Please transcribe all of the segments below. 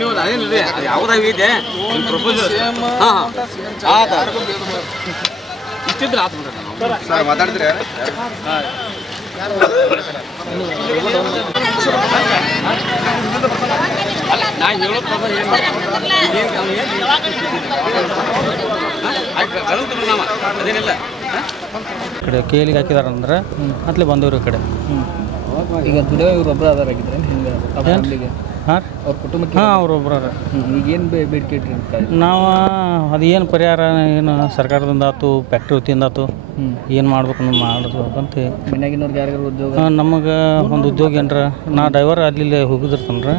ನೀವು ಅದೇನಿದೆ ಯಾವುದಾಗೈತೆ ಪ್ರಪೋಸಲ್ ಇಷ್ಟಿದ್ರೆ ಆತು ಮಾತಾಡ್ತೀರಿ ನಾ ಹೇಳೋ ಪ್ರಪೋಸಲ್ ಅದೇನಿಲ್ಲ ಕಡೆ ಕೇಳಿಗೆ ಹಾಕಿದಾರಂದ್ರೆ ಅತ್ಲೆ ಬಂದವ್ರ ಕಡೆ ಈಗ ದುಡಿಯೋ ಇವ್ರು ಒಬ್ಬರು ಅದಾರಾಗಿದ್ರೆ ಹಿಂಗೆ ಹಾಂ ಅವ್ರ ಕುಟುಂಬಕ್ಕೆ ಹಾಂ ಅವ್ರೊಬ್ಬರ ಈಗ ಏನು ಬೇಡಿಕೆ ಇಟ್ಟಿರ್ತಾರೆ ನಾವು ಅದು ಏನು ಪರಿಹಾರ ಏನು ಸರ್ಕಾರದಿಂದ ಆಯ್ತು ಫ್ಯಾಕ್ಟ್ರಿ ವತಿಯಿಂದ ಆಯ್ತು ಏನು ಮಾಡ್ಬೇಕು ನಾವು ಮಾಡೋದು ಅಂತ ಮನ್ಯಾಗಿನವ್ರಿಗೆ ಯಾರಿಗಾರು ಉದ್ಯೋಗ ನಮಗೆ ಒಂದು ಉದ್ಯೋಗ ಏನರ ನಾ ಡ್ರೈವರ್ ಅಲ್ಲಿ ಹೋಗಿದಿರ್ತನ್ರ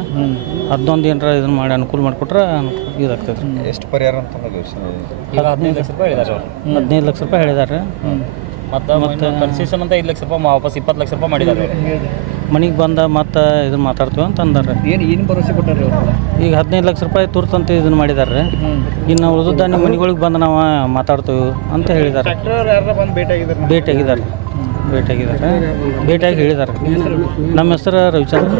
ಅದೊಂದು ಏನರ ಇದನ್ನು ಮಾಡಿ ಅನುಕೂಲ ಮಾಡಿಕೊಟ್ರೆ ಇದಾಗ್ತದೆ. ಎಷ್ಟು ಪರಿಹಾರ ಅಂತ ಈಗ 15 ಲಕ್ಷ ರೂಪಾಯಿ ಹೇಳಿದ್ದಾರೆ ಅವರು. 15 ಲಕ್ಷ ರೂಪಾಯಿ ಹೇಳಿದ್ದಾರೆ. ಮತ್ತು ಕನ್ಸೆಷನ್ ಅಂತ 5 ಲಕ್ಷ ರೂಪಾಯಿ ವಾಪಸ್ 20 ಲಕ್ಷ ರೂಪಾಯಿ ಮಾಡಿದ್ದಾರೆ. ಮನೆಗೆ ಬಂದ ಮತ್ತು ಇದನ್ನು ಮಾತಾಡ್ತೀವಿ ಅಂತ ಅಂದಾರೆ. ಏನು ಭರವಸೆ ಕೊಟ್ಟಾರೆ ಅವರು? ಈಗ 15 ಲಕ್ಷ ರೂಪಾಯಿ ತುರ್ತಂತ ಇದನ್ನು ಮಾಡಿದ್ದಾರೆ. ಇನ್ನು ಉಳಿದ ನಿಮ್ಮ ಮನೆಗಳಿಗೆ ಬಂದು ನಾವು ಮಾತಾಡ್ತೀವಿ ಅಂತ ಹೇಳಿದ್ದಾರೆ. ಭೇಟಿಯಾಗಿದ್ದಾರೆ ಭೇಟಿಯಾಗಿ ಹೇಳಿದ್ದಾರೆ. ನಮ್ಮ ಹೆಸರು ರವಿಚಂದ್ರ.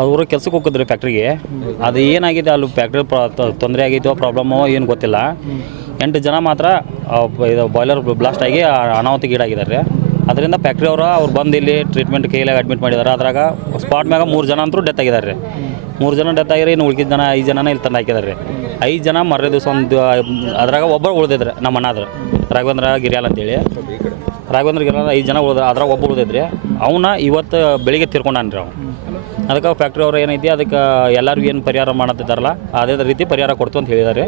ಅವರು ಕೆಲ್ಸಕ್ಕೆ ಹೋಗಿದ್ರು ಫ್ಯಾಕ್ಟ್ರಿಗೆ. ಅದು ಏನಾಗಿದೆ ಅಲ್ಲಿ ಫ್ಯಾಕ್ಟ್ರಿ ತೊಂದರೆ ಆಗಿತ್ತು ಪ್ರಾಬ್ಲಮ್ಮು ಏನು ಗೊತ್ತಿಲ್ಲ. 8 ಜನ ಮಾತ್ರ ಇದು ಬಾಯ್ಲರ್ ಬ್ಲಾಸ್ಟ್ ಆಗಿ ಅನಾಹುತಿಗೀಡಾಗಿದ್ದಾರೆ. ಅದರಿಂದ ಫ್ಯಾಕ್ಟ್ರಿ ಅವ್ರು ಬಂದು ಇಲ್ಲಿ ಟ್ರೀಟ್ಮೆಂಟ್ ಕೈಲಾಗ ಅಡ್ಮಿಟ್ ಮಾಡಿದ್ದಾರೆ. ಅದ್ರಾಗ ಸ್ಪಾಟ್ ಮ್ಯಾಗ 3 ಜನ ಅಂತೂ ಡೆತ್ ಆಗಿದ್ದಾರೆ. 3 ಜನ ಡೆತ್ ಆಗಿರಿ. ಇನ್ನು ಉಳ್ಕಿದ ಜನ 5 ಜನನ ಇಲ್ಲಿ ತಂದು ಹಾಕಿದ್ದಾರೆ. 5 ಜನ ಮರ್ರೆ ದಿವಸ ಒಂದು ಅದ್ರಾಗ ಒಬ್ಬರು ಉಳಿದಿದ್ರೆ ನಮ್ಮ ಅಣ್ಣಾದ್ರು ರಾಘವೇಂದ್ರ ಗಿರಿಯಾಲ್ ಅಂತೇಳಿ. ರಾಘವೇಂದ್ರ ಗಿರಿಯಾಲ್ 5 ಜನ ಉಳಿದ್ರೆ ಅದ್ರಾಗ ಒಬ್ಬರು ಉಳಿದಿದ್ರಿ. ಅವನ್ನ ಇವತ್ತು ಬೆಳಿಗ್ಗೆ ತೀರ್ಕೊಂಡಾನ್ರಿ ಅವ್ನು. ಅದಕ್ಕೆ ಫ್ಯಾಕ್ಟ್ರಿ ಅವ್ರು ಏನೈತಿ ಅದಕ್ಕೆ ಎಲ್ಲರಿಗೂ ಏನು ಪರಿಹಾರ ಮಾಡತ್ತಿದ್ದಾರಲ್ಲ ಅದೇ ರೀತಿ ಪರಿಹಾರ ಕೊಡ್ತು ಅಂತ ಹೇಳಿದ್ದಾರೆ.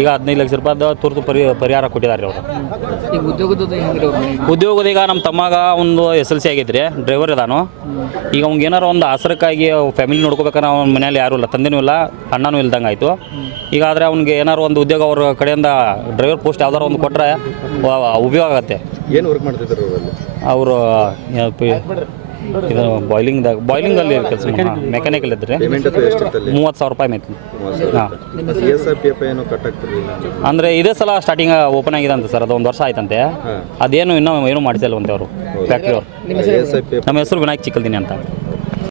ಈಗ 15 ಲಕ್ಷ ರೂಪಾಯಿದ ತುರ್ತು ಪರಿಹಾರ ಕೊಟ್ಟಿದ್ದಾರೆ ಅವರು. ಈಗ ಉದ್ಯೋಗದ ಈಗ ನಮ್ಮ ತಮ್ಮಾಗ ಒಂದು SLC ಆಗೈತ್ರಿ, ಡ್ರೈವರ್ ಇದಾನು. ಈಗ ಅವ್ನಿಗೆ ಏನಾರು ಒಂದು ಆಸರಕ್ಕಾಗಿ ಫ್ಯಾಮಿಲಿ ನೋಡ್ಕೋಬೇಕಂದ್ರೆ ಅವ್ನ ಮನೇಲಿ ಯಾರೂ ಇಲ್ಲ, ತಂದೆನೂ ಇಲ್ಲ, ಅಣ್ಣನೂ ಇಲ್ದಂಗೆ ಆಯಿತು. ಈಗ ಆದರೆ ಅವ್ನಿಗೆ ಏನಾರು ಒಂದು ಉದ್ಯೋಗ ಅವ್ರ ಕಡೆಯಿಂದ ಡ್ರೈವರ್ ಪೋಸ್ಟ್ ಯಾವ್ದಾರು ಒಂದು ಕೊಟ್ಟರೆ ಉಪಯೋಗ ಆಗುತ್ತೆ. ಏನು ವರ್ಕ್ ಮಾಡ್ತಿದ್ರು ಅವರು ಇದು ಬಾಯ್ಲಿಂಗಲ್ಲಿ ಕೆಲಸ ಮೆಕ್ಯಾನಿಕಲ್ ಇದ್ದರೆ 30,000 ರೂಪಾಯಿ ಮೇಯ್ತು. ಹಾಂ, ಅಂದರೆ ಇದೇ ಸಲ ಸ್ಟಾರ್ಟಿಂಗ್ ಓಪನ್ ಆಗಿದೆ ಅಂತ ಸರ್. ಅದು 1 ವರ್ಷ ಆಯ್ತಂತೆ. ಅದೇನು ಇನ್ನೂ ಏನೂ ಮಾಡಿಸಿಲ್ವಂತೆ ಅವರು ಫ್ಯಾಕ್ಟ್ರಿ ಅವರು. ನಮ್ಮ ಹೆಸರು ವಿನಾಯಕ್ ಚಿಕ್ಕಲ್ದಿನಿ ಅಂತ.